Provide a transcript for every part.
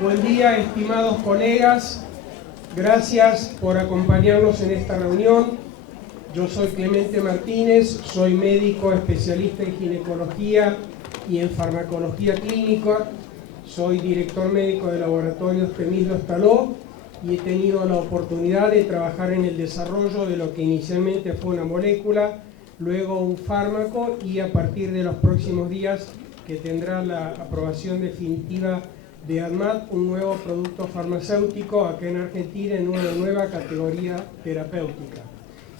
Buen día, estimados colegas. Gracias por acompañarnos en esta reunión. Yo soy Clemente Martínez, soy médico especialista en ginecología y en farmacología clínica. Soy director médico de laboratorios Temidlo-Estaló y he tenido la oportunidad de trabajar en el desarrollo de lo que inicialmente fue una molécula, luego un fármaco y a partir de los próximos días que tendrá la aprobación definitiva de ADMAT, un nuevo producto farmacéutico acá en Argentina en una nueva categoría terapéutica.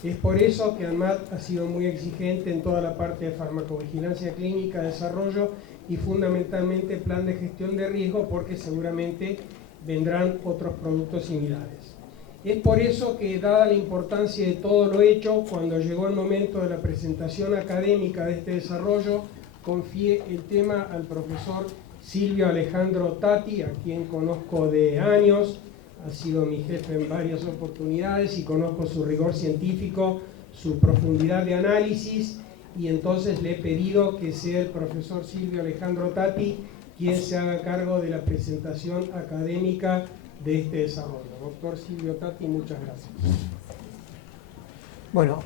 Es por eso que ADMAT ha sido muy exigente en toda la parte de farmacovigilancia clínica, desarrollo y fundamentalmente plan de gestión de riesgo, porque seguramente vendrán otros productos similares. Es por eso que, dada la importancia de todo lo hecho, cuando llegó el momento de la presentación académica de este desarrollo, confié el tema al profesor Silvio Alejandro Tatti, a quien conozco de años, ha sido mi jefe en varias oportunidades y conozco su rigor científico, su profundidad de análisis, y entonces le he pedido que sea el profesor Silvio Alejandro Tatti quien se haga cargo de la presentación académica de este desarrollo. Doctor Silvio Tatti, muchas gracias. Bueno,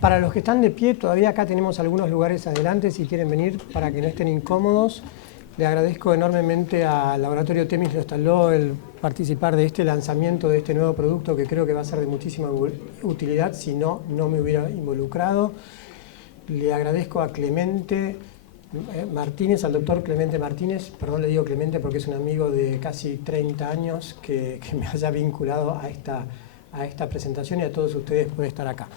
para los que están de pie, todavía acá tenemos algunos lugares adelante si quieren venir para que no estén incómodos. Le agradezco enormemente al Laboratorio Temidlo-Estaló el participar de este lanzamiento de este nuevo producto que creo que va a ser de muchísima utilidad, si no, no me hubiera involucrado. Le agradezco a Clemente Martínez, al doctor Clemente Martínez, perdón, le digo Clemente porque es un amigo de casi 30 años que me haya vinculado a esta presentación y a todos ustedes por estar acá.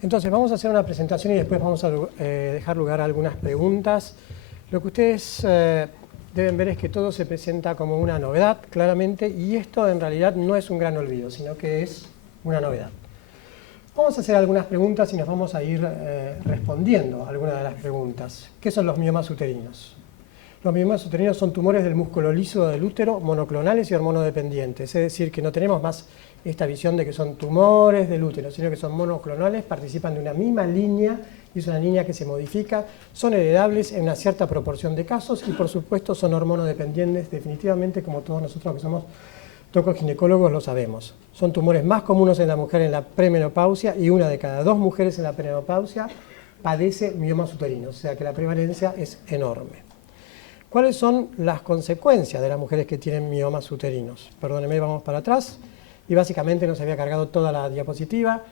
Entonces vamos a hacer una presentación y después vamos a dejar lugar a algunas preguntas. Lo que ustedes deben ver es que todo se presenta como una novedad, claramente, y esto en realidad no es un gran olvido, sino que es una novedad. Vamos a hacer algunas preguntas y nos vamos a ir respondiendo a algunas de las preguntas. ¿Qué son los miomas uterinos? Los miomas uterinos son tumores del músculo liso del útero, monoclonales y hormonodependientes. Es decir, que no tenemos más esta visión de que son tumores del útero, sino que son monoclonales, participan de una misma línea, y es una línea que se modifica, son heredables en una cierta proporción de casos y por supuesto son hormonodependientes, definitivamente, como todos nosotros que somos tocoginecólogos lo sabemos. Son tumores más comunes en la mujer en la premenopausia y una de cada 2 mujeres en la premenopausia padece miomas uterinos, o sea que la prevalencia es enorme. ¿Cuáles son las consecuencias de las mujeres que tienen miomas uterinos? Perdónenme, vamos para atrás. Y básicamente nos había cargado toda la diapositiva.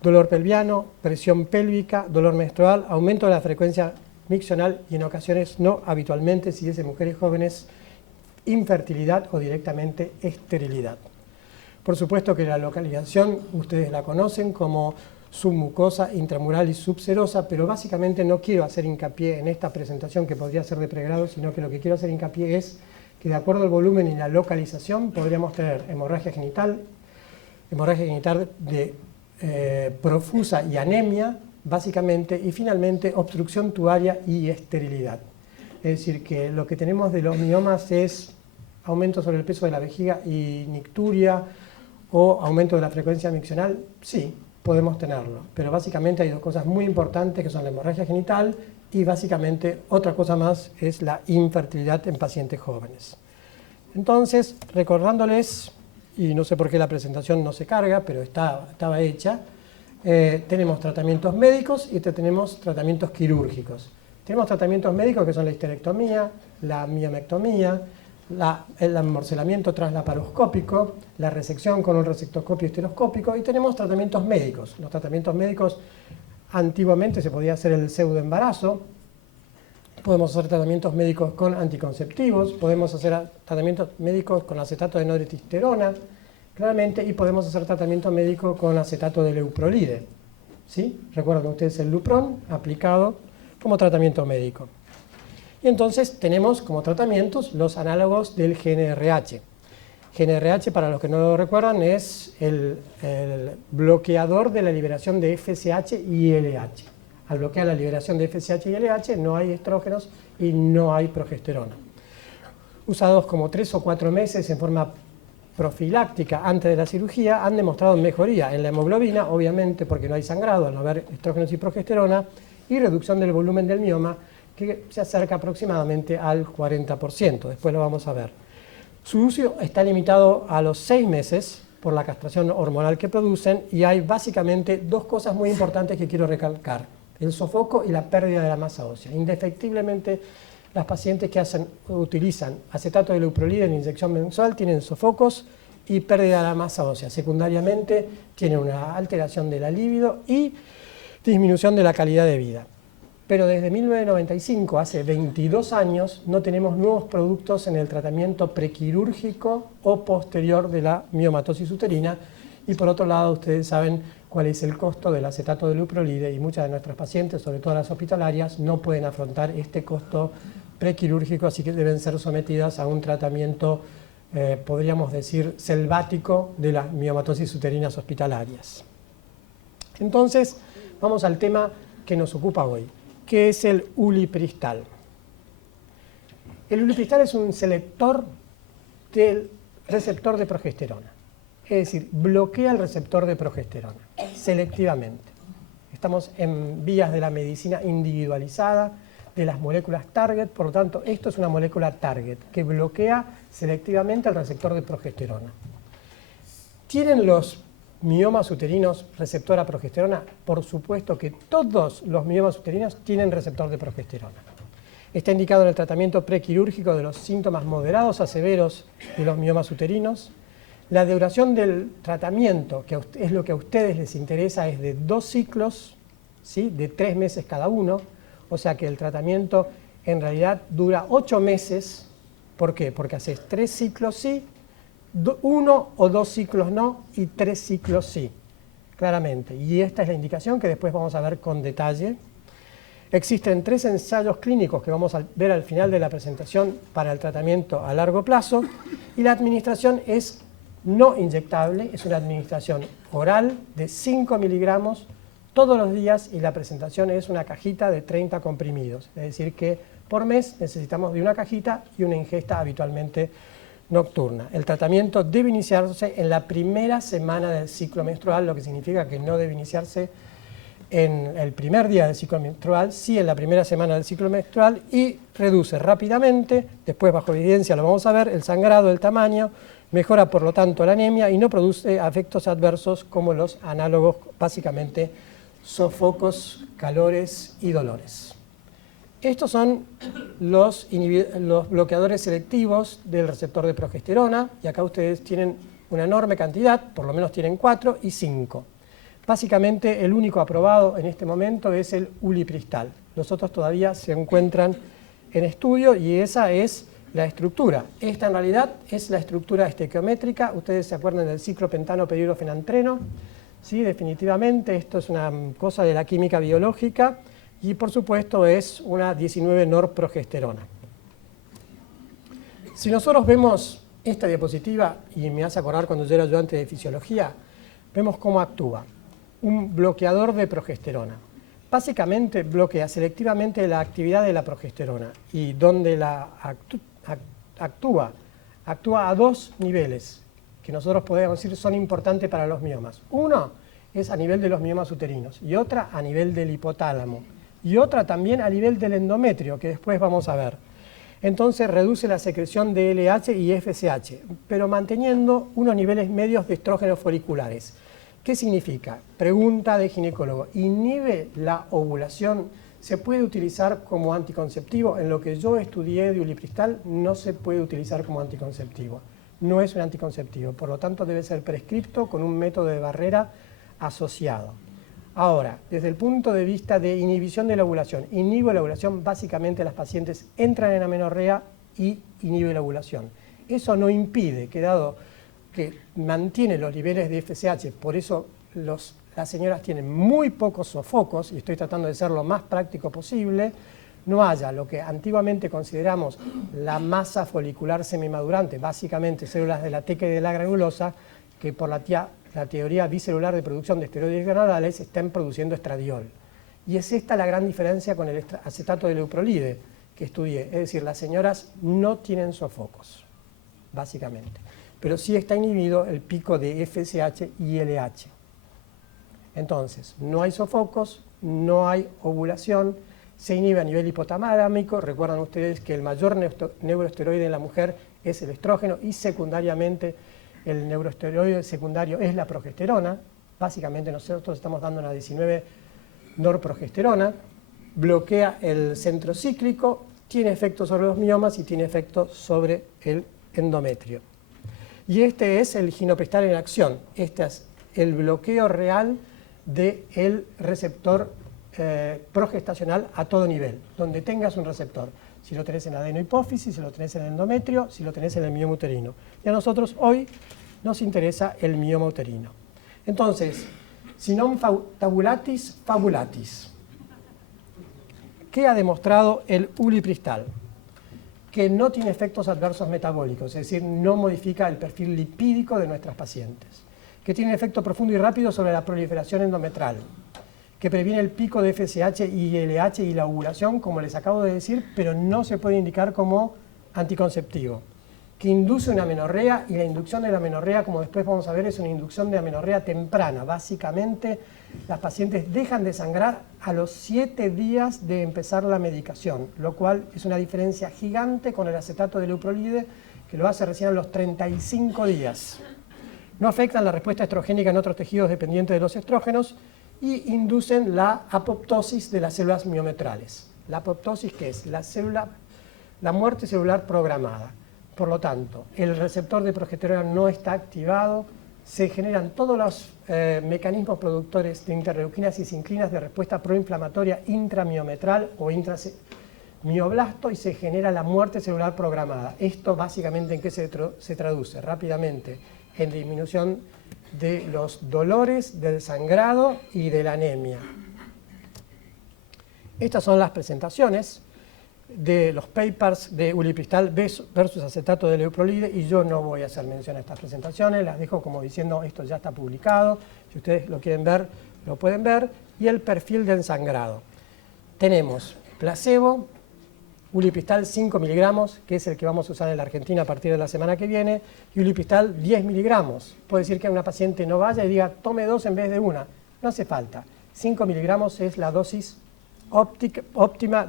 Dolor pelviano, presión pélvica, dolor menstrual, aumento de la frecuencia miccional y en ocasiones no habitualmente, si es de mujeres jóvenes, infertilidad o directamente esterilidad. Por supuesto que la localización ustedes la conocen como submucosa, intramural y subserosa, pero básicamente no quiero hacer hincapié en esta presentación que podría ser de pregrado, sino que lo que quiero hacer hincapié es que de acuerdo al volumen y la localización podríamos tener hemorragia genital de profusa y anemia, básicamente, y finalmente obstrucción tubaria y esterilidad. Es decir, que lo que tenemos de los miomas es aumento sobre el peso de la vejiga y nicturia o aumento de la frecuencia miccional. Sí, podemos tenerlo, pero básicamente hay 2 cosas muy importantes que son la hemorragia genital y básicamente otra cosa más es la infertilidad en pacientes jóvenes. Entonces, recordándoles, y no sé por qué la presentación no se carga, pero estaba hecha, tenemos tratamientos médicos y tenemos tratamientos quirúrgicos. Tenemos tratamientos médicos que son la histerectomía, la miomectomía, el amorcelamiento traslaparoscópico, la resección con un resectoscopio histeroscópico, y tenemos tratamientos médicos. Los tratamientos médicos antiguamente se podía hacer el pseudoembarazo, podemos hacer tratamientos médicos con anticonceptivos, podemos hacer tratamientos médicos con acetato de noretisterona, claramente, y podemos hacer tratamiento médico con acetato de leuprolide. ¿Sí? Recuerden ustedes el Lupron aplicado como tratamiento médico. Y entonces tenemos como tratamientos los análogos del GnRH. GnRH, para los que no lo recuerdan, es el bloqueador de la liberación de FSH y LH. Al bloquear la liberación de FSH y LH no hay estrógenos y no hay progesterona. Usados como 3 o 4 meses en forma profiláctica antes de la cirugía, han demostrado mejoría en la hemoglobina, obviamente porque no hay sangrado al no haber estrógenos y progesterona, y reducción del volumen del mioma, que se acerca aproximadamente al 40%, después lo vamos a ver. Su uso está limitado a los 6 meses por la castración hormonal que producen, y hay básicamente dos cosas muy importantes que quiero recalcar: el sofoco y la pérdida de la masa ósea. Indefectiblemente, las pacientes que utilizan acetato de leuprolide en inyección mensual tienen sofocos y pérdida de la masa ósea. Secundariamente, tienen una alteración de la libido y disminución de la calidad de vida. Pero desde 1995, hace 22 años, no tenemos nuevos productos en el tratamiento prequirúrgico o posterior de la miomatosis uterina, y por otro lado ustedes saben cuál es el costo del acetato de leuprolide, y muchas de nuestras pacientes, sobre todo las hospitalarias, no pueden afrontar este costo prequirúrgico, así que deben ser sometidas a un tratamiento, podríamos decir, selvático de las miomatosis uterinas hospitalarias. Entonces, vamos al tema que nos ocupa hoy, que es el ulipristal. El ulipristal es un selector del receptor de progesterona, es decir, bloquea el receptor de progesterona selectivamente. Estamos en vías de la medicina individualizada de las moléculas target, por lo tanto, esto es una molécula target que bloquea selectivamente el receptor de progesterona. ¿Tienen los miomas uterinos receptor a progesterona? Por supuesto que todos los miomas uterinos tienen receptor de progesterona. Está indicado en el tratamiento prequirúrgico de los síntomas moderados a severos de los miomas uterinos. La duración del tratamiento, que es lo que a ustedes les interesa, es de 2 ciclos, ¿sí?, de 3 meses cada uno, o sea que el tratamiento en realidad dura 8 meses. ¿Por qué? Porque haces 3 ciclos sí, 1 o 2 ciclos no, y 3 ciclos sí, claramente. Y esta es la indicación que después vamos a ver con detalle. Existen 3 ensayos clínicos que vamos a ver al final de la presentación para el tratamiento a largo plazo, y la administración es no inyectable, es una administración oral de 5 miligramos todos los días, y la presentación es una cajita de 30 comprimidos, es decir que por mes necesitamos de una cajita y una ingesta habitualmente nocturna. El tratamiento debe iniciarse en la primera semana del ciclo menstrual, lo que significa que no debe iniciarse en el primer día del ciclo menstrual, sí en la primera semana del ciclo menstrual, y reduce rápidamente, después bajo evidencia lo vamos a ver, el sangrado, el tamaño, mejora por lo tanto la anemia y no produce efectos adversos como los análogos, básicamente sofocos, calores y dolores. Estos son los bloqueadores selectivos del receptor de progesterona, y acá ustedes tienen una enorme cantidad, por lo menos tienen 4 y 5. Básicamente el único aprobado en este momento es el ulipristal. Los otros todavía se encuentran en estudio, y esa es la estructura. Esta en realidad es la estructura estequiométrica. Ustedes se acuerdan del ciclopentano perirofenantreno. Sí, definitivamente esto es una cosa de la química biológica, y por supuesto es una 19-norprogesterona. Si nosotros vemos esta diapositiva, y me hace acordar cuando yo era ayudante de fisiología, vemos cómo actúa un bloqueador de progesterona. Básicamente bloquea selectivamente la actividad de la progesterona, y donde la actúa a 2 niveles que nosotros podemos decir son importantes para los miomas. Uno es a nivel de los miomas uterinos, y otra a nivel del hipotálamo, y otra también a nivel del endometrio, que después vamos a ver. Entonces reduce la secreción de LH y FSH, pero manteniendo unos niveles medios de estrógenos foliculares. ¿Qué significa? Pregunta de ginecólogo. ¿Inhibe la ovulación? ¿Se puede utilizar como anticonceptivo? En lo que yo estudié de ulipristal no se puede utilizar como anticonceptivo. No es un anticonceptivo, por lo tanto debe ser prescripto con un método de barrera asociado. Ahora, desde el punto de vista de inhibición de la ovulación, inhibe la ovulación, básicamente las pacientes entran en amenorrea y inhibe la ovulación. Eso no impide que, dado que mantiene los niveles de FSH, por eso las señoras tienen muy pocos sofocos, y estoy tratando de ser lo más práctico posible, no haya lo que antiguamente consideramos la masa folicular semimadurante, básicamente células de la teca y de la granulosa, que por la teoría bicelular de producción de esteroides granulales están produciendo estradiol. Y es esta la gran diferencia con el acetato de leuprolide que estudié, es decir, las señoras no tienen sofocos, básicamente, pero sí está inhibido el pico de FSH y LH. Entonces, no hay sofocos, no hay ovulación, se inhibe a nivel hipotalámico. Recuerdan ustedes que el mayor neuroesteroide en la mujer es el estrógeno y secundariamente el neuroesteroide secundario es la progesterona. Básicamente nosotros estamos dando una 19 norprogesterona, bloquea el centro cíclico, tiene efecto sobre los miomas y tiene efecto sobre el endometrio. Y este es el gineopristal en acción. Este es el bloqueo real del receptor progestacional a todo nivel, donde tengas un receptor. Si lo tenés en la adenohipófisis, si lo tenés en el endometrio, si lo tenés en el mioma uterino. Y a nosotros hoy nos interesa el mioma uterino. Entonces, si non tabulatis, fabulatis. ¿Qué ha demostrado el ulipristal? Que no tiene efectos adversos metabólicos, es decir, no modifica el perfil lipídico de nuestras pacientes. Que tiene efecto profundo y rápido sobre la proliferación endometrial. Que previene el pico de FSH y LH y la ovulación, como les acabo de decir, pero no se puede indicar como anticonceptivo. Que induce una amenorrea, y la inducción de la amenorrea, como después vamos a ver, es una inducción de amenorrea temprana. Básicamente, las pacientes dejan de sangrar a los 7 días de empezar la medicación, lo cual es una diferencia gigante con el acetato de leuprolide, que lo hace recién a los 35 días. No afectan la respuesta estrogénica en otros tejidos dependientes de los estrógenos y inducen la apoptosis de las células miometrales. La apoptosis, ¿qué es? La muerte celular programada. Por lo tanto, el receptor de progesterona no está activado, se generan todos los mecanismos productores de interleuquinas y sinclinas de respuesta proinflamatoria intramiometral o intramioblasto y se genera la muerte celular programada. Esto básicamente ¿en qué se traduce? Rápidamente, en disminución de los dolores, del sangrado y de la anemia. Estas son las presentaciones de los papers de ulipristal versus acetato de leuprolide y yo no voy a hacer mención a estas presentaciones, las dejo como diciendo esto ya está publicado, si ustedes lo quieren ver, lo pueden ver, y el perfil del sangrado. Tenemos placebo, ulipristal 5 miligramos, que es el que vamos a usar en la Argentina a partir de la semana que viene, y ulipristal 10 miligramos. Puede decir que una paciente no vaya y diga tome 2 en vez de 1, no hace falta. 5 miligramos es la dosis óptima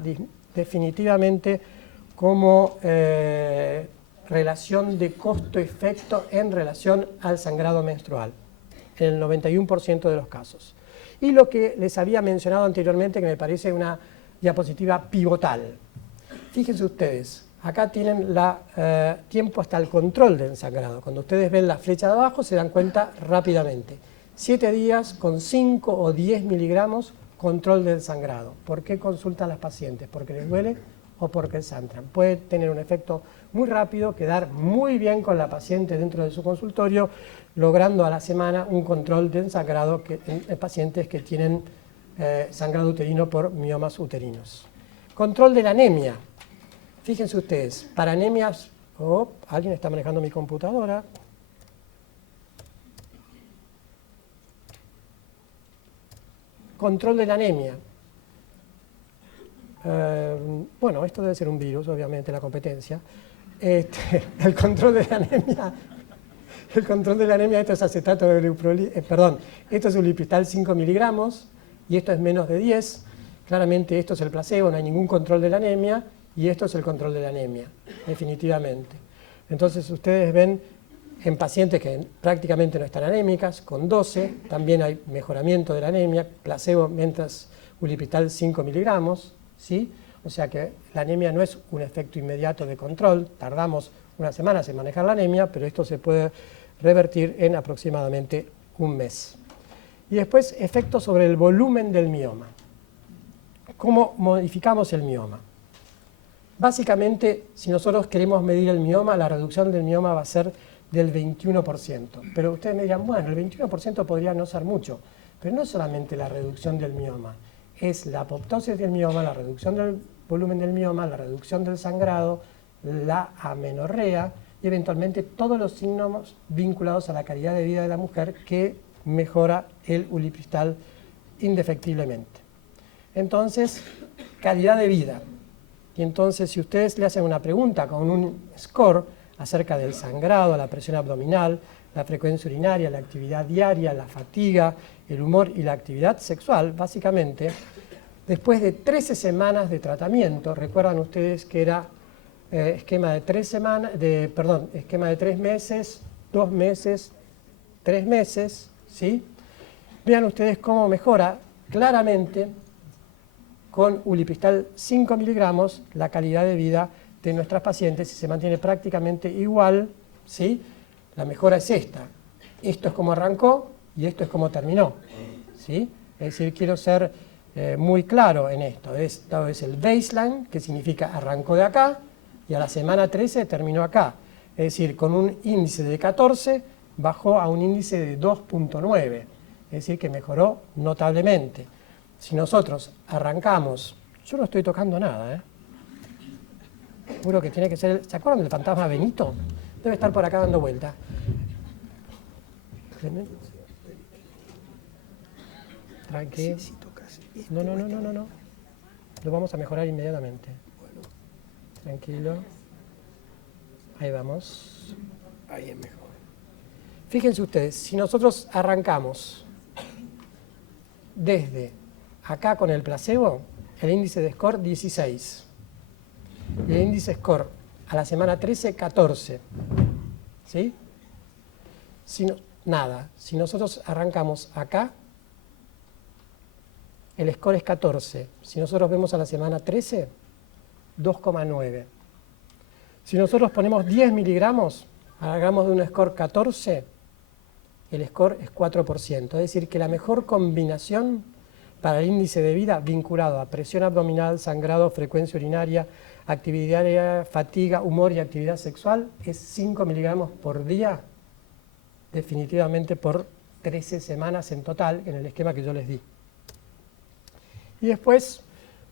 definitivamente como relación de costo-efecto en relación al sangrado menstrual, en el 91% de los casos. Y lo que les había mencionado anteriormente, que me parece una diapositiva pivotal. Fíjense ustedes, acá tienen tiempo hasta el control del sangrado. Cuando ustedes ven la flecha de abajo se dan cuenta rápidamente. 7 días con 5 o 10 miligramos control del sangrado. ¿Por qué consultan las pacientes? ¿Porque les duele o porque sangran? Puede tener un efecto muy rápido, quedar muy bien con la paciente dentro de su consultorio, logrando a la semana un control del sangrado en pacientes que tienen sangrado uterino por miomas uterinos. Control de la anemia. Fíjense ustedes, para anemias... alguien está manejando mi computadora. Control de la anemia. Bueno, esto debe ser un virus, obviamente, la competencia. El control de la anemia. El control de la anemia, esto es acetato de leuprolide, esto es ulipristal 5 miligramos y esto es menos de 10. Claramente esto es el placebo, no hay ningún control de la anemia y esto es el control de la anemia, definitivamente. Entonces ustedes ven en pacientes que prácticamente no están anémicas, con 12, también hay mejoramiento de la anemia, placebo mientras ulipristal 5 miligramos, ¿sí? O sea que la anemia no es un efecto inmediato de control, tardamos unas semanas en manejar la anemia, pero esto se puede revertir en aproximadamente un mes. Y después, efectos sobre el volumen del mioma. ¿Cómo modificamos el mioma? Básicamente, si nosotros queremos medir el mioma, la reducción del mioma va a ser del 21%. Pero ustedes me dirán, bueno, el 21% podría no ser mucho, pero no es solamente la reducción del mioma, es la apoptosis del mioma, la reducción del volumen del mioma, la reducción del sangrado, la amenorrea y eventualmente todos los signos vinculados a la calidad de vida de la mujer que mejora el ulipristal indefectiblemente. Entonces, calidad de vida. Y entonces, si ustedes le hacen una pregunta con un score acerca del sangrado, la presión abdominal, la frecuencia urinaria, la actividad diaria, la fatiga, el humor y la actividad sexual, básicamente, después de 13 semanas de tratamiento, recuerdan ustedes que era esquema de 3 semanas, esquema de 3 meses, 2 meses, 3 meses, ¿sí? Vean ustedes cómo mejora claramente con ulipristal 5 miligramos la calidad de vida de nuestras pacientes y se mantiene prácticamente igual, ¿sí? La mejora es esta. Esto es como arrancó y esto es como terminó, ¿sí? Es decir, quiero ser muy claro en esto. Esto es el baseline, que significa arrancó de acá y a la semana 13 terminó acá. Es decir, con un índice de 14 bajó a un índice de 2.9. Es decir, que mejoró notablemente. Si nosotros arrancamos, yo no estoy tocando nada, Seguro que tiene que ser, ¿se acuerdan del fantasma Benito? Debe estar por acá dando vuelta. Tranquilo. No. Lo vamos a mejorar inmediatamente. Tranquilo. Ahí vamos. Ahí es mejor. Fíjense ustedes, si nosotros arrancamos desde acá con el placebo, el índice de score 16. Y el índice score a la semana 13, 14. ¿Sí? Nada. Si nosotros arrancamos acá, el score es 14. Si nosotros vemos a la semana 13, 2,9. Si nosotros ponemos 10 miligramos, hagamos de un score 14, el score es 4%. Es decir, que la mejor combinación para el índice de vida vinculado a presión abdominal, sangrado, frecuencia urinaria, actividad diaria, fatiga, humor y actividad sexual es 5 miligramos por día, definitivamente por 13 semanas en total, en el esquema que yo les di. Y después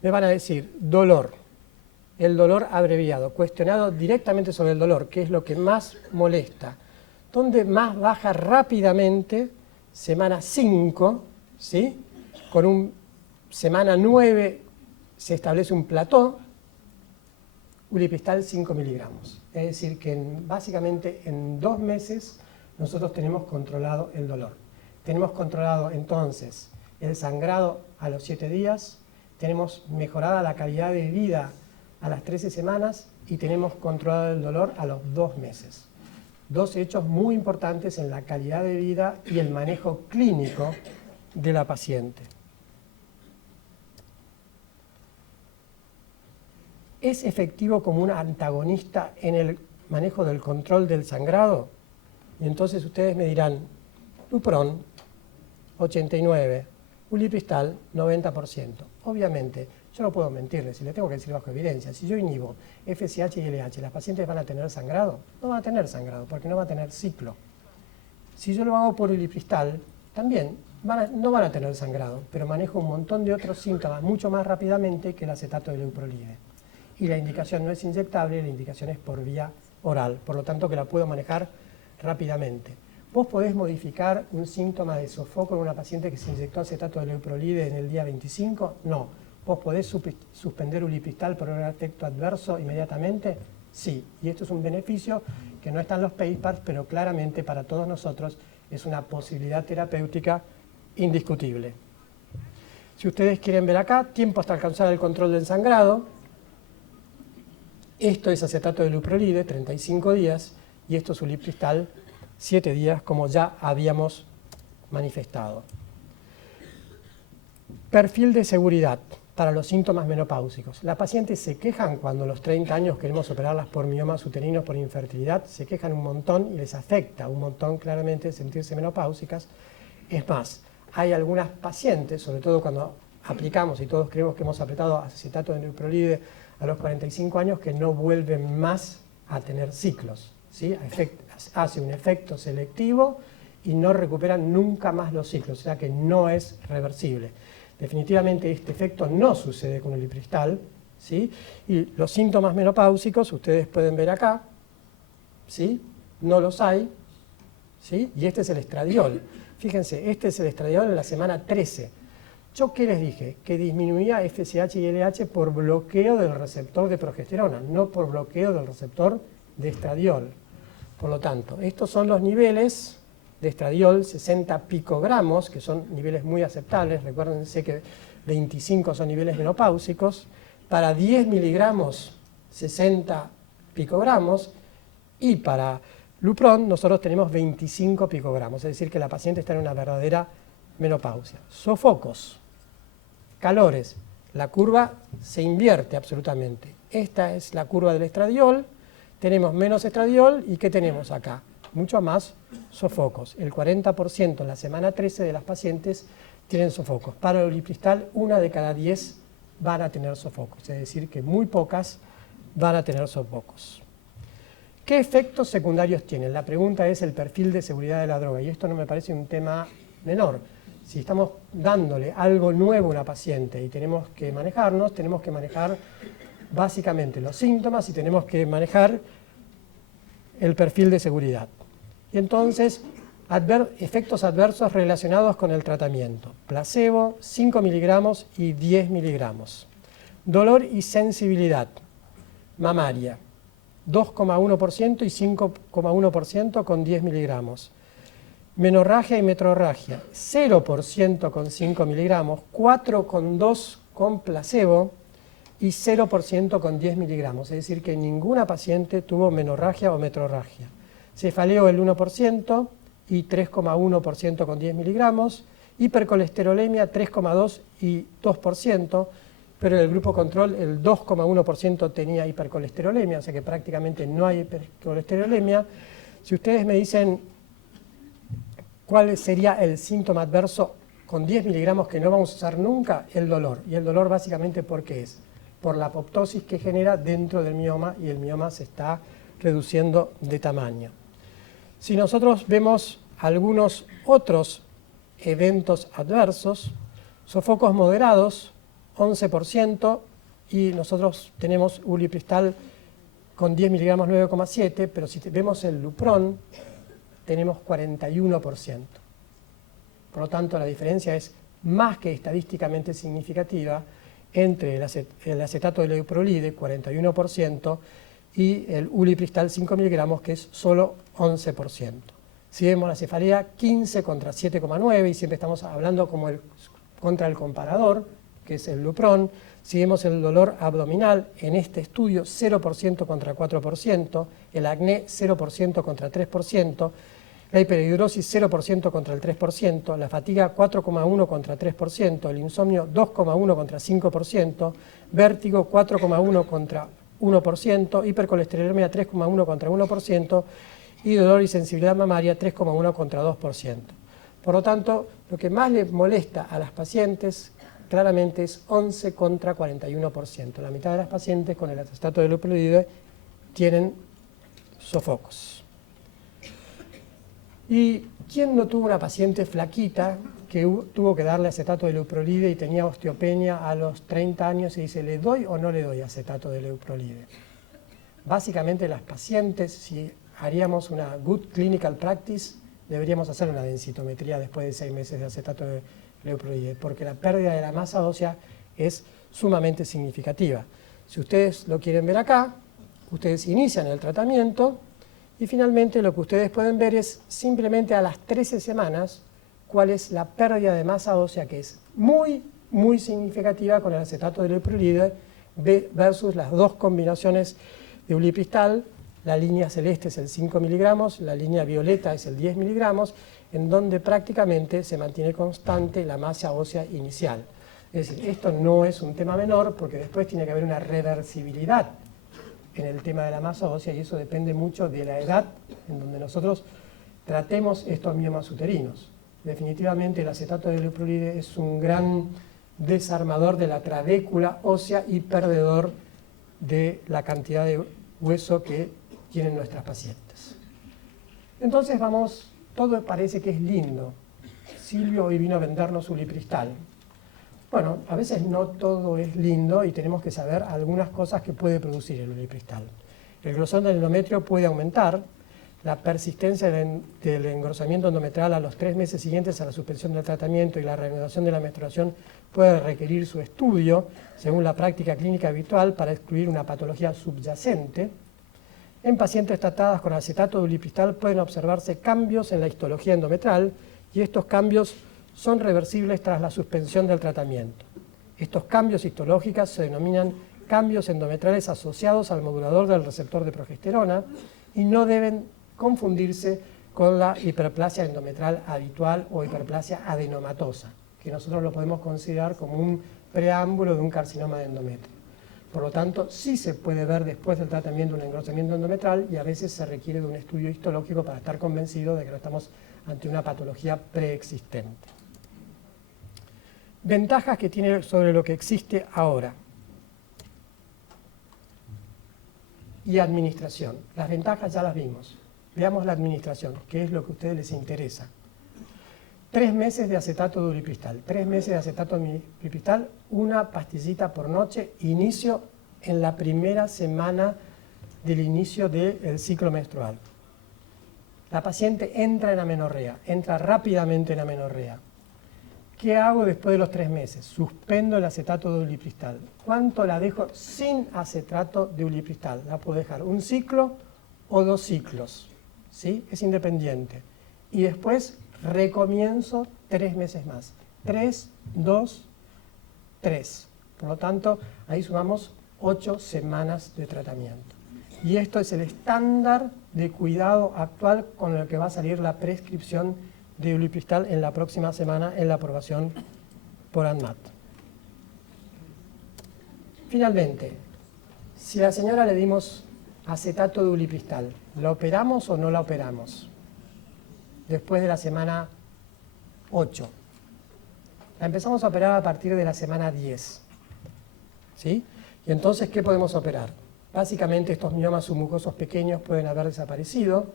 me van a decir dolor, el dolor abreviado, cuestionado directamente sobre el dolor, que es lo que más molesta. ¿Dónde más baja rápidamente? Semana 5, ¿sí? Con semana 9 se establece un plató, ulipristal 5 miligramos. Es decir, que básicamente en 2 meses nosotros tenemos controlado el dolor. Tenemos controlado entonces el sangrado a los 7 días, tenemos mejorada la calidad de vida a las 13 semanas y tenemos controlado el dolor a los 2 meses. 2 hechos muy importantes en la calidad de vida y el manejo clínico de la paciente. ¿Es efectivo como un antagonista en el manejo del control del sangrado? Y entonces ustedes me dirán, Lupron, 89%, ulipristal, 90%. Obviamente, yo no puedo mentirles, si le tengo que decir bajo evidencia, si yo inhibo FSH y LH, ¿las pacientes van a tener sangrado? No van a tener sangrado, porque no van a tener ciclo. Si yo lo hago por ulipristal, también no van a tener sangrado, pero manejo un montón de otros síntomas mucho más rápidamente que el acetato de leuprolide. Y la indicación no es inyectable, la indicación es por vía oral, por lo tanto que la puedo manejar rápidamente. ¿Vos podés modificar un síntoma de sofoco en una paciente que se inyectó acetato de leuprolide en el día 25? No. ¿Vos podés suspender ulipristal por un efecto adverso inmediatamente? Sí. Y esto es un beneficio que no está en los papers, pero claramente para todos nosotros es una posibilidad terapéutica indiscutible. Si ustedes quieren ver acá, tiempo hasta alcanzar el control del sangrado. Esto es acetato de leuprolide, 35 días, y esto es ulipristal, 7 días, como ya habíamos manifestado. Perfil de seguridad para los síntomas menopáusicos. Las pacientes se quejan cuando a los 30 años queremos operarlas por miomas uterinos, por infertilidad, se quejan un montón y les afecta un montón claramente sentirse menopáusicas. Es más, hay algunas pacientes, sobre todo cuando aplicamos y todos creemos que hemos apretado acetato de leuprolide a los 45 años, que no vuelven más a tener ciclos, ¿sí? Hace un efecto selectivo y no recuperan nunca más los ciclos, o sea que no es reversible. Definitivamente este efecto no sucede con el ulipristal, ¿sí? Y los síntomas menopáusicos, ustedes pueden ver acá, ¿sí? No los hay, ¿sí? Y este es el estradiol. Fíjense, este es el estradiol en la semana 13. ¿Yo qué les dije? Que disminuía FSH y LH por bloqueo del receptor de progesterona, no por bloqueo del receptor de estradiol. Por lo tanto, estos son los niveles de estradiol, 60 picogramos, que son niveles muy aceptables. Recuérdense que 25 son niveles menopáusicos. Para 10 miligramos, 60 picogramos y para Lupron nosotros tenemos 25 picogramos, es decir que la paciente está en una verdadera menopausia. Sofocos, calores, la curva se invierte absolutamente. Esta es la curva del estradiol, tenemos menos estradiol y ¿qué tenemos acá? Mucho más sofocos. El 40% en la semana 13 de las pacientes tienen sofocos. Para el ulipristal, 1 de cada 10 van a tener sofocos, es decir que muy pocas van a tener sofocos. ¿Qué efectos secundarios tienen? La pregunta es el perfil de seguridad de la droga y esto no me parece un tema menor. Si estamos dándole algo nuevo a una paciente y tenemos que manejarnos, tenemos que manejar básicamente los síntomas y tenemos que manejar el perfil de seguridad. Y entonces, efectos adversos relacionados con el tratamiento. Placebo, 5 miligramos y 10 miligramos. Dolor y sensibilidad. Mamaria, 2,1% y 5,1% con 10 miligramos. Menorragia y metrorragia, 0% con 5 miligramos, 4,2% con placebo y 0% con 10 miligramos. Es decir, que ninguna paciente tuvo menorragia o metrorragia. Cefaleo el 1% y 3,1% con 10 miligramos. Hipercolesterolemia 3,2% y 2%, pero en el grupo control el 2,1% tenía hipercolesterolemia, o sea que prácticamente no hay hipercolesterolemia. Si ustedes me dicen cuál sería el síntoma adverso con 10 miligramos que no vamos a usar nunca, el dolor. Y el dolor básicamente ¿por qué es? Por la apoptosis que genera dentro del mioma y el mioma se está reduciendo de tamaño. Si nosotros vemos algunos otros eventos adversos, sofocos moderados, 11%, y nosotros tenemos ulipristal con 10 miligramos 9,7, pero si vemos el Lupron, tenemos 41%. Por lo tanto, la diferencia es más que estadísticamente significativa entre el acetato de leuprolide, 41%, y el ulipristal 5 miligramos, que es solo 11%. Si vemos la cefalea, 15 contra 7,9, y siempre estamos hablando contra el comparador, que es el Lupron. Si vemos el dolor abdominal, en este estudio 0% contra 4%, el acné 0% contra 3%, la hiperhidrosis 0% contra el 3%, la fatiga 4,1 contra 3%, el insomnio 2,1 contra 5%, vértigo 4,1 contra 1%, hipercolesterolemia 3,1 contra 1% y dolor y sensibilidad mamaria 3,1 contra 2%. Por lo tanto, lo que más les molesta a las pacientes claramente es 11 contra 41%. La mitad de las pacientes con el acetato de leuprolide tienen sofocos. ¿Y quién no tuvo una paciente flaquita que tuvo que darle acetato de leuprolide y tenía osteopenia a los 30 años y dice, ¿le doy o no le doy acetato de leuprolide? Básicamente las pacientes, si haríamos una good clinical practice, deberíamos hacer una densitometría después de 6 meses de acetato de leuprolide, porque la pérdida de la masa ósea es sumamente significativa. Si ustedes lo quieren ver acá, ustedes inician el tratamiento y finalmente lo que ustedes pueden ver es simplemente a las 13 semanas cuál es la pérdida de masa ósea, que es muy, muy significativa con el acetato de leuprolide versus las dos combinaciones de ulipristal. La línea celeste es el 5 miligramos, la línea violeta es el 10 miligramos, en donde prácticamente se mantiene constante la masa ósea inicial. Es decir, esto no es un tema menor porque después tiene que haber una reversibilidad en el tema de la masa ósea y eso depende mucho de la edad en donde nosotros tratemos estos miomas uterinos. Definitivamente el acetato de leuprolide es un gran desarmador de la trabécula ósea y perdedor de la cantidad de hueso que tienen nuestras pacientes. Entonces todo parece que es lindo. Silvio hoy vino a vendernos ulipristal. Bueno, a veces no todo es lindo y tenemos que saber algunas cosas que puede producir el ulipristal. El grosor del endometrio puede aumentar, la persistencia del engrosamiento endometrial a los 3 meses siguientes a la suspensión del tratamiento y la reanudación de la menstruación puede requerir su estudio, según la práctica clínica habitual, para excluir una patología subyacente. En pacientes tratadas con acetato de ulipristal pueden observarse cambios en la histología endometrial y estos cambios son reversibles tras la suspensión del tratamiento. Estos cambios histológicos se denominan cambios endometrales asociados al modulador del receptor de progesterona y no deben confundirse con la hiperplasia endometrial habitual o hiperplasia adenomatosa, que nosotros lo podemos considerar como un preámbulo de un carcinoma de endometrio. Por lo tanto, sí se puede ver después del tratamiento un engrosamiento endometrial y a veces se requiere de un estudio histológico para estar convencido de que no estamos ante una patología preexistente. Ventajas que tiene sobre lo que existe ahora. Y administración. Las ventajas ya las vimos. Veamos la administración, que es lo que a ustedes les interesa. 3 meses de acetato de ulipristal. 3 meses de acetato de ulipristal, una pastillita por noche, inicio en la primera semana del inicio del ciclo menstrual. La paciente entra en amenorrea, entra rápidamente en amenorrea. ¿Qué hago después de los 3 meses? Suspendo el acetato de ulipristal. ¿Cuánto la dejo sin acetato de ulipristal? La puedo dejar 1 ciclo o 2 ciclos. ¿Sí? Es independiente. Y después recomienzo 3 meses más. 3, 2, 3. Por lo tanto, ahí sumamos 8 semanas de tratamiento. Y esto es el estándar de cuidado actual con el que va a salir la prescripción de ulipristal en la próxima semana en la aprobación por ANMAT. Finalmente, si a la señora le dimos acetato de ulipristal, ¿la operamos o no la operamos? Después de la semana 8. La empezamos a operar a partir de la semana 10. ¿Sí? Y entonces, ¿qué podemos operar? Básicamente estos miomas submucosos pequeños pueden haber desaparecido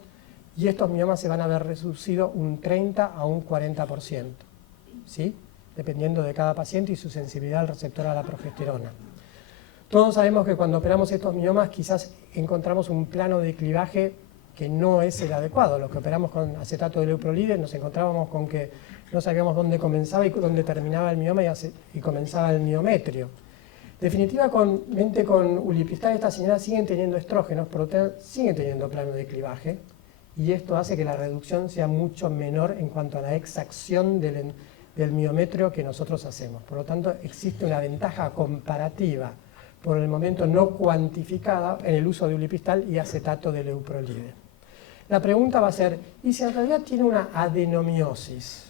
y estos miomas se van a haber reducido un 30 a un 40%, ¿sí? Dependiendo de cada paciente y su sensibilidad al receptor a la progesterona. Todos sabemos que cuando operamos estos miomas quizás encontramos un plano de clivaje que no es el adecuado. Los que operamos con acetato de leuprolide nos encontrábamos con que no sabíamos dónde comenzaba y dónde terminaba el mioma y comenzaba el miometrio. Definitivamente con ulipristal estas señoras siguen teniendo estrógenos, pero siguen teniendo plano de clivaje y esto hace que la reducción sea mucho menor en cuanto a la exacción del miometrio que nosotros hacemos. Por lo tanto, existe una ventaja comparativa, por el momento no cuantificada, en el uso de ulipristal y acetato de leuprolide. La pregunta va a ser, ¿y si en realidad tiene una adenomiosis?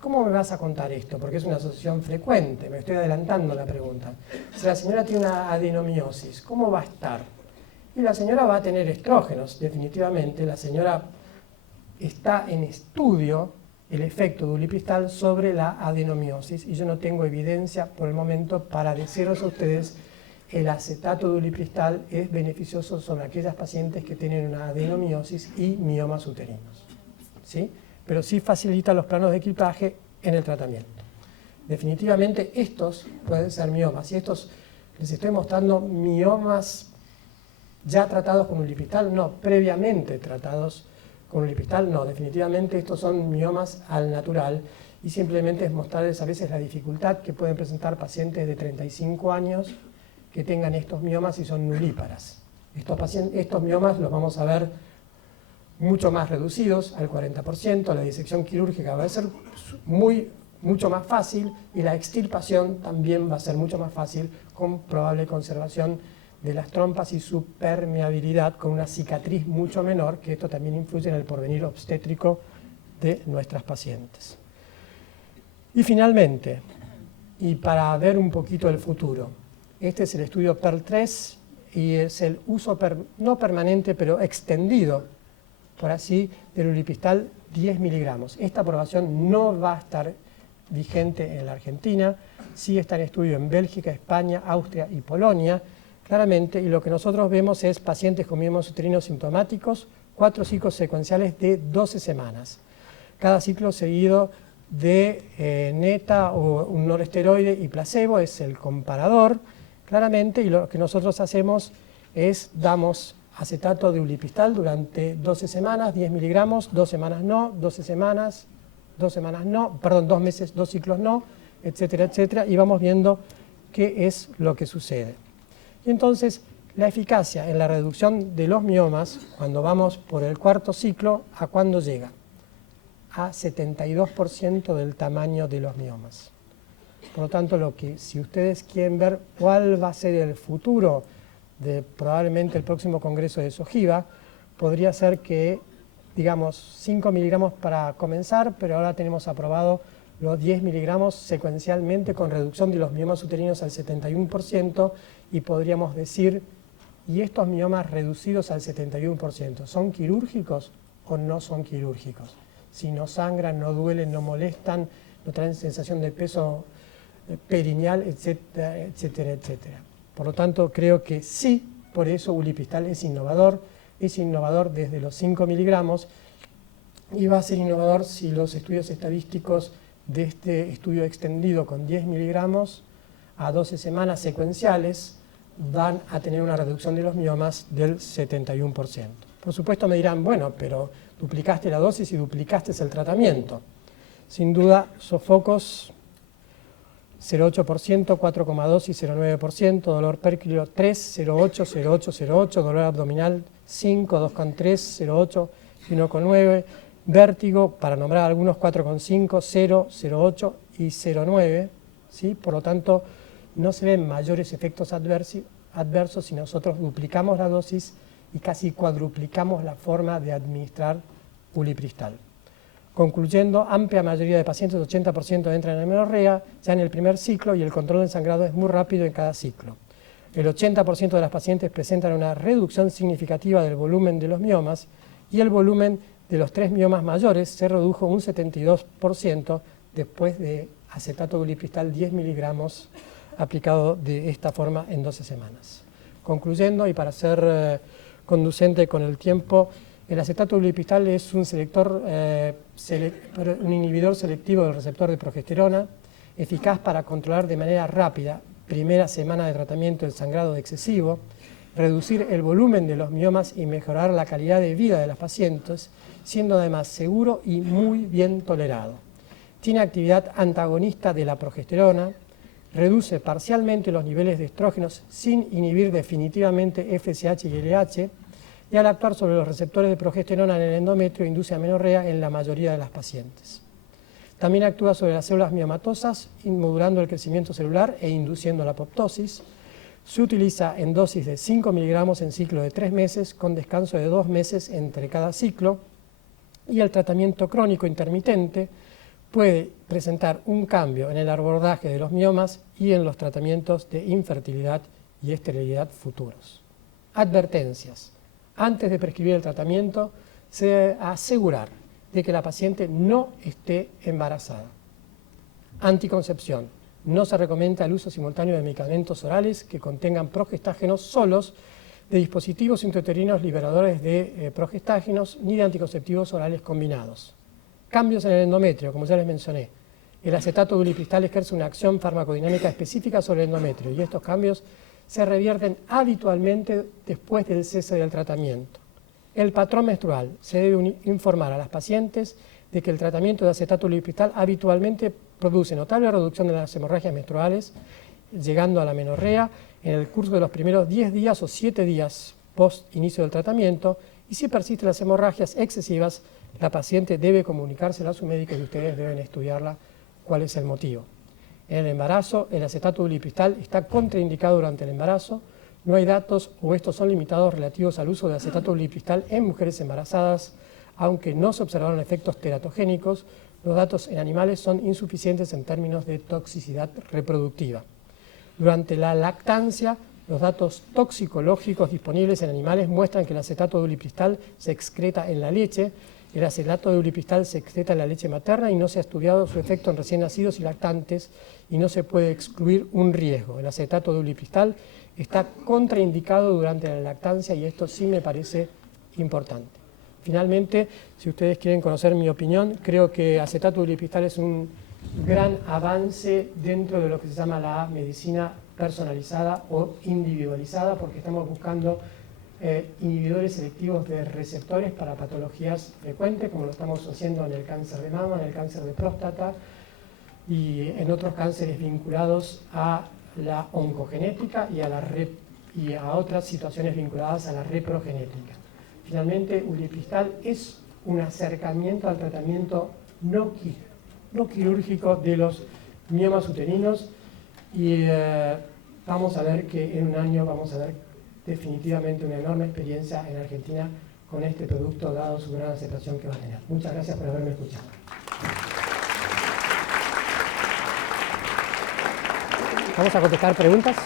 ¿Cómo me vas a contar esto? Porque es una asociación frecuente, me estoy adelantando la pregunta. Si la señora tiene una adenomiosis, ¿cómo va a estar? Y la señora va a tener estrógenos, definitivamente. La señora está en estudio el efecto de ulipristal sobre la adenomiosis y yo no tengo evidencia por el momento para decirles a ustedes el acetato de ulipristal es beneficioso sobre aquellas pacientes que tienen una adenomiosis y miomas uterinos. ¿Sí? Pero sí facilita los planos de equipaje en el tratamiento. Definitivamente estos pueden ser miomas, y estos les estoy mostrando miomas ya tratados con ulipristal, no, previamente tratados con ulipristal, no, definitivamente estos son miomas al natural, y simplemente es mostrarles a veces la dificultad que pueden presentar pacientes de 35 años que tengan estos miomas y son nulíparas. Estos miomas los vamos a ver mucho más reducidos, al 40%, la disección quirúrgica va a ser mucho más fácil y la extirpación también va a ser mucho más fácil con probable conservación de las trompas y su permeabilidad con una cicatriz mucho menor, que esto también influye en el porvenir obstétrico de nuestras pacientes. Y finalmente, y para ver un poquito el futuro, este es el estudio PERL-3 y es el uso no permanente pero extendido por así, del ulipristal 10 miligramos. Esta aprobación no va a estar vigente en la Argentina, sí está en estudio en Bélgica, España, Austria y Polonia, claramente, y lo que nosotros vemos es pacientes con miomas uterinos sintomáticos, 4 ciclos secuenciales de 12 semanas. Cada ciclo seguido de neta o un noresteroide y placebo es el comparador, claramente, y lo que nosotros hacemos es damos acetato de ulipristal durante 12 semanas, 10 miligramos, 2 semanas no, 12 semanas, 2 semanas no, perdón, 2 meses, 2 ciclos no, etcétera, etcétera, y vamos viendo qué es lo que sucede. Y entonces, la eficacia en la reducción de los miomas, cuando vamos por el 4º ciclo, ¿a cuándo llega? A 72% del tamaño de los miomas. Por lo tanto, si ustedes quieren ver cuál va a ser el futuro de probablemente el próximo congreso de SOGIVA, podría ser que, digamos, 5 miligramos para comenzar, pero ahora tenemos aprobado los 10 miligramos secuencialmente con reducción de los miomas uterinos al 71%, y podríamos decir, ¿y estos miomas reducidos al 71% son quirúrgicos o no son quirúrgicos? Si no sangran, no duelen, no molestan, no traen sensación de peso perineal, etcétera, etcétera, etcétera. Por lo tanto, creo que sí, por eso ulipristal es innovador desde los 5 miligramos, y va a ser innovador si los estudios estadísticos de este estudio extendido con 10 miligramos a 12 semanas secuenciales van a tener una reducción de los miomas del 71%. Por supuesto me dirán, bueno, pero duplicaste la dosis y duplicaste el tratamiento. Sin duda, sofocos 0,8%, 4,2% y 0,9%, dolor pérclito 3, 0,8, 0,8, 0,8, dolor abdominal 5, 2,3, 0,8 y 1,9%, vértigo, para nombrar algunos, 4,5, 0, 0,8 y 0,9, ¿sí? Por lo tanto, no se ven mayores efectos adversos si nosotros duplicamos la dosis y casi cuadruplicamos la forma de administrar ulipristal. Concluyendo, amplia mayoría de pacientes, 80%, entran en amenorrea ya en el primer ciclo, y el control del sangrado es muy rápido en cada ciclo. El 80% de las pacientes presentan una reducción significativa del volumen de los miomas, y el volumen de los 3 miomas mayores se redujo un 72% después de acetato de ulipristal 10 miligramos aplicado de esta forma en 12 semanas. Concluyendo, y para ser conducente con el tiempo, el acetato de ulipristal es un un inhibidor selectivo del receptor de progesterona, eficaz para controlar de manera rápida, primera semana de tratamiento, el sangrado excesivo, reducir el volumen de los miomas y mejorar la calidad de vida de las pacientes, siendo además seguro y muy bien tolerado. Tiene actividad antagonista de la progesterona, reduce parcialmente los niveles de estrógenos sin inhibir definitivamente FSH y LH, y al actuar sobre los receptores de progesterona en el endometrio induce amenorrea en la mayoría de las pacientes. También actúa sobre las células miomatosas, modulando el crecimiento celular e induciendo la apoptosis. Se utiliza en dosis de 5 miligramos en ciclo de 3 meses, con descanso de 2 meses entre cada ciclo, y el tratamiento crónico intermitente puede presentar un cambio en el abordaje de los miomas y en los tratamientos de infertilidad y esterilidad futuros. Advertencias. Antes de prescribir el tratamiento, se debe asegurar de que la paciente no esté embarazada. Anticoncepción. No se recomienda el uso simultáneo de medicamentos orales que contengan progestágenos solos, de dispositivos intrauterinos liberadores de progestágenos, ni de anticonceptivos orales combinados. Cambios en el endometrio, como ya les mencioné. El acetato de ulipristal ejerce una acción farmacodinámica específica sobre el endometrio, y estos cambios se revierten habitualmente después del cese del tratamiento. El patrón menstrual. Se debe informar a las pacientes de que el tratamiento de acetato de ulipristal habitualmente produce notable reducción de las hemorragias menstruales, llegando a la amenorrea en el curso de los primeros 10 días o 7 días post inicio del tratamiento, y si persisten las hemorragias excesivas, la paciente debe comunicárselo a su médico y ustedes deben estudiarla cuál es el motivo. En el embarazo, el acetato de ulipristal está contraindicado durante el embarazo. No hay datos, o estos son limitados, relativos al uso de acetato de ulipristal en mujeres embarazadas, aunque no se observaron efectos teratogénicos. Los datos en animales son insuficientes en términos de toxicidad reproductiva. Durante la lactancia, los datos toxicológicos disponibles en animales muestran que el acetato de ulipristal se excreta en la leche. El acetato de ulipristal se excreta en la leche materna y no se ha estudiado su efecto en recién nacidos y lactantes, y no se puede excluir un riesgo. El acetato de ulipristal está contraindicado durante la lactancia, y esto sí me parece importante. Finalmente, si ustedes quieren conocer mi opinión, creo que acetato de ulipristal es un gran avance dentro de lo que se llama la medicina personalizada o individualizada, porque estamos buscando inhibidores selectivos de receptores para patologías frecuentes, como lo estamos haciendo en el cáncer de mama, en el cáncer de próstata y en otros cánceres vinculados a la oncogenética y a otras situaciones vinculadas a la reprogenética. Finalmente, ulipristal es un acercamiento al tratamiento no quirúrgico de los miomas uterinos y vamos a ver que en un año vamos a ver definitivamente una enorme experiencia en Argentina con este producto, dado su gran aceptación que va a tener. Muchas gracias por haberme escuchado. Vamos a contestar preguntas.